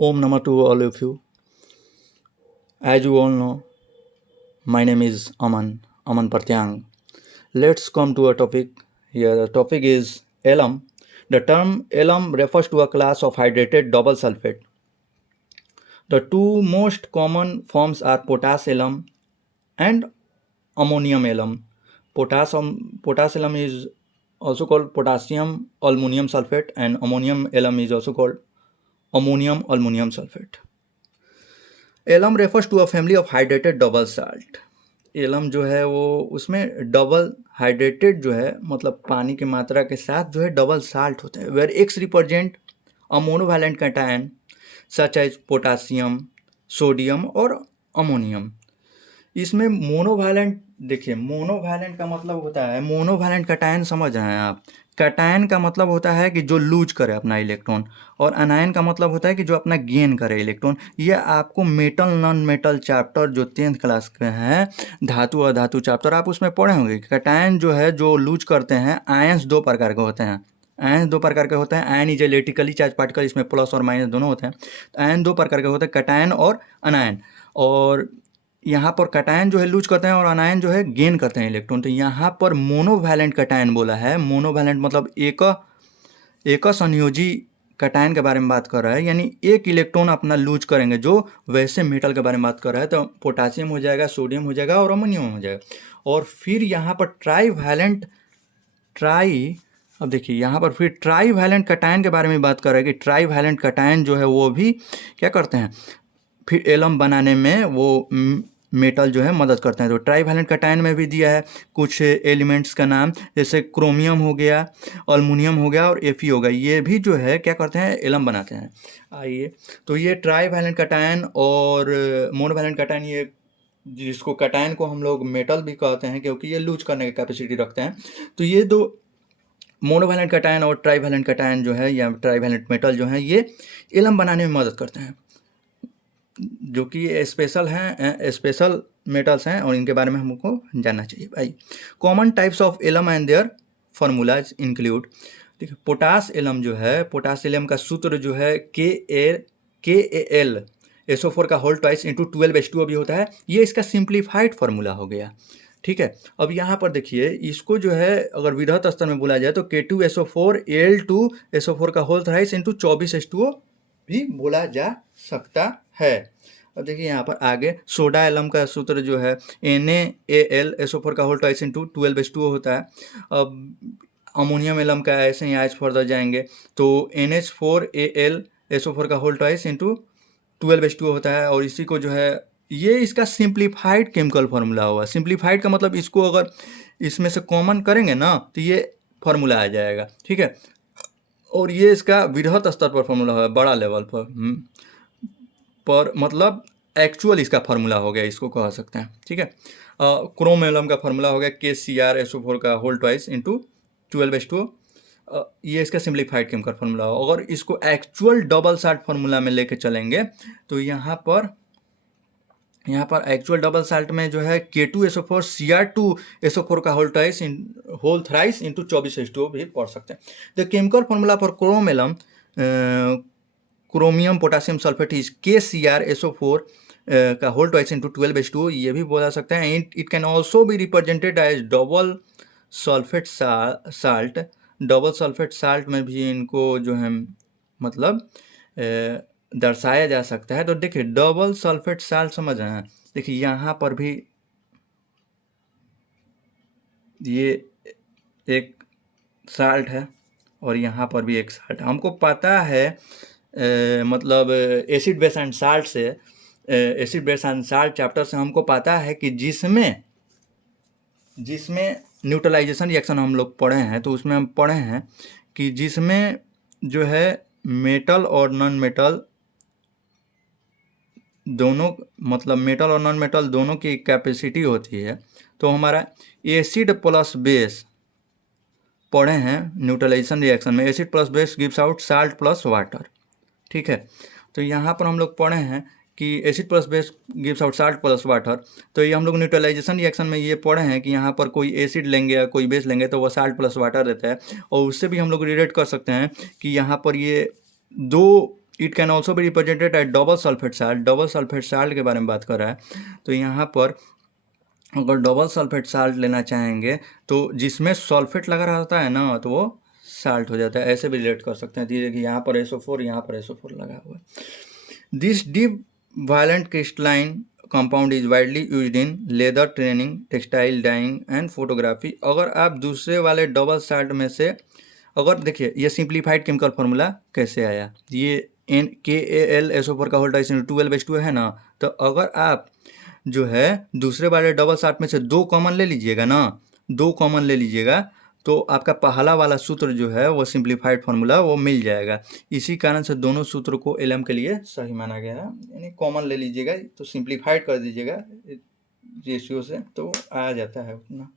Om Namah to all of you. As you all know, my name is Aman Pratyang. Let's come to a topic. Here the topic is alum. The term alum refers to a class of hydrated double sulfate. The two most common forms are potash alum and ammonium alum. Potash alum is also called potassium aluminum sulfate, and ammonium alum is also called ammonium aluminum sulfate. Alum refers to a family of hydrated double salt. Alum जो है वो उसमें double hydrated जो है मतलब पानी की मात्रा के साथ जो है डबल साल्ट होते हैं। Where X represent a monovalent cation such as potassium, sodium और अमोनियम। इसमें मोनोवैलेंट देखिए, मोनोवैलेंट का मतलब होता है, मोनोवैलेंट कैटायन समझ रहे हैं आप। कैटायन का मतलब होता है कि जो लूज करे अपना इलेक्ट्रॉन, और अनायन का मतलब होता है कि जो अपना गेन करे इलेक्ट्रॉन। ये आपको मेटल नॉन मेटल चैप्टर जो 10th क्लास के हैं, धातु और धातु चैप्टर, आप उसमें पढ़े होंगे। कैटायन जो है जो लूज करते हैं, आयंस दो प्रकार के होते हैं। आयन दो प्रकार के होते हैं। Ion is electrically charge particle, इसमें प्लस और माइनस दोनों होते हैं। तो आयन दो प्रकार के होते हैं, कैटायन और अनायन। और यहाँ पर कैटायन जो है लूज करते हैं और अनायन जो है गेन करते हैं इलेक्ट्रॉन। तो यहाँ पर मोनोवैलेंट कैटायन बोला है। मोनोवैलेंट मतलब एक संयोजी कैटायन के बारे में बात कर रहा है, यानी एक इलेक्ट्रॉन अपना लूज करेंगे, जो वैसे मेटल के बारे में बात कर रहा है। तो पोटासियम हो जाएगा, सोडियम हो जाएगा और अमोनियम हो जाएगा। और फिर यहाँ पर अब देखिए यहाँ पर फिर ट्राईवैलेंट कैटायन के बारे में बात कर रहा है कि ट्राईवैलेंट कैटायन जो है वो भी क्या करते हैं, फिर एलम बनाने में वो मेटल जो है मदद करते हैं। तो ट्राईवैलेंट कैटायन में भी दिया है कुछ एलिमेंट्स का नाम, जैसे क्रोमियम हो गया, अल्मुनियम हो गया और एफी हो गया। ये भी जो है क्या करते हैं, एलम बनाते हैं। आइए, तो ये ट्राईवैलेंट कैटायन और मोनोवैलेंट कैटायन, ये जिसको कैटायन को हम लोग मेटल भी कहते हैं क्योंकि ये लूज करने की कैपेसिटी रखते हैं। तो ये दो मोनोवैलेंट कैटायन और ट्राईवैलेंट कैटायन जो है, या ट्राईवैलेंट मेटल जो है, ये एलम बनाने में मदद करते हैं, जो कि स्पेशल मेटल्स हैं और इनके बारे में हमको जानना चाहिए भाई। Common types of alum and their formulas include. देखिए, पोटास एलम जो है, पोटास एलम का सूत्र जो है KAl SO4 का होल ट्वाइस इंटू 12H2O भी होता है। ये इसका सिंप्लीफाइड फार्मूला हो गया। ठीक है, अब यहाँ पर देखिए, इसको जो है अगर विधत स्तर में बोला जाए तो K2SO4 Al2SO4 का होल थ्राइस इंटू 24H2O भी बोला जा सकता है। अब देखिए यहाँ पर आगे सोडा एलम का सूत्र जो है NaAlSO4 का होल ट्वाइस इंटू 12H2O होता है। अब अमोनियम एलम का ऐसे ही आज फर्दर जाएंगे तो NH4AlSO4 का होल ट्वाइस इंटू 12H2O होता है। और इसी को जो है, ये इसका सिंप्लीफाइड केमिकल फार्मूला होगा। सिंप्लीफाइड का मतलब इसको अगर इसमें से कॉमन करेंगे ना तो ये फार्मूला आ जाएगा। ठीक है, और ये इसका वृहत स्तर पर फार्मूला है, बड़ा लेवल पर मतलब एक्चुअल इसका फार्मूला हो गया, इसको कह सकते हैं। ठीक है, क्रोम एलम का फार्मूला हो गया KCrSO4 का होल ट्वाइस इंटू 12H2O। ये इसका सिंप्लीफाइड केमिकल फार्मूला हो। अगर इसको एक्चुअल डबल साल्ट फार्मूला में लेके चलेंगे तो यहाँ पर एक्चुअल डबल साल्ट में जो है K2SO4 Cr2SO4 का होल थ्राइस इंटू 24H2O भी पढ़ सकते हैं। The chemical formula for chrome alum chromium potassium sulphate is KCrSO4 का होल ट्वाइस इंटू 12H2O, ये भी बोला सकते हैं। It can also be represented as double sulphate salt. Double sulphate salt में भी इनको जो है मतलब दर्शाया जा सकता है। तो देखिए, डबल सल्फेट साल्ट समझ रहे हैं, देखिए यहाँ पर भी ये एक साल्ट है और यहाँ पर भी एक साल्ट है। हमको पता है मतलब एसिड बेस एंड साल्ट से, acid base and salt chapter से हमको पता है कि जिसमें न्यूट्रलाइजेशन रिएक्शन हम लोग पढ़े हैं, तो उसमें हम पढ़े हैं कि जिसमें जो है मेटल और नॉन मेटल दोनों, मतलब मेटल और नॉन मेटल दोनों की कैपेसिटी होती है। तो हमारा एसिड प्लस बेस पढ़े हैं न्यूट्रलाइजेशन रिएक्शन में, acid plus base gives out salt plus water. ठीक है, तो यहाँ पर हम लोग पढ़े हैं कि acid plus base gives out salt plus water. तो ये हम लोग न्यूट्रलाइजेशन रिएक्शन में ये पढ़े हैं कि यहाँ पर कोई एसिड लेंगे या कोई बेस लेंगे तो वह साल्ट प्लस वाटर देता है। और उससे भी हम लोग रिलेट कर सकते हैं कि यहाँ पर ये दो इट कैन ऑल्सो भी represented at double sulphate salt. Double sulphate salt के बारे में बात कर रहा है, तो यहाँ पर अगर डबल सल्फेट साल्ट लेना चाहेंगे तो जिसमें सल्फेट लगा रहता है ना तो वो साल्ट हो जाता है। ऐसे भी रिलेट कर सकते हैं, धीरे कि यहाँ पर SO4, यहाँ पर SO4 लगा हुआ है। This deep violent crystalline compound is widely used in leather training, textile dyeing and photography. अगर आप दूसरे वाले डबल साल्ट में से, अगर देखिए ये सिंप्लीफाइड केमिकल फार्मूला कैसे आया, ये KAlSO4 का होल डाइसल्फाइड 12H2 है ना, तो अगर आप जो है दूसरे वाले डबल साल्ट में से 2 कॉमन ले लीजिएगा ना, 2 कॉमन ले लीजिएगा तो आपका पहला वाला सूत्र जो है वो सिंप्लीफाइड फार्मूला वो मिल जाएगा। इसी कारण से दोनों सूत्र को LM के लिए सही माना गया है। यानी कॉमन ले लीजिएगा तो सिंप्लीफाइड कर दीजिएगा रेशियो से तो आ जाता है उतना।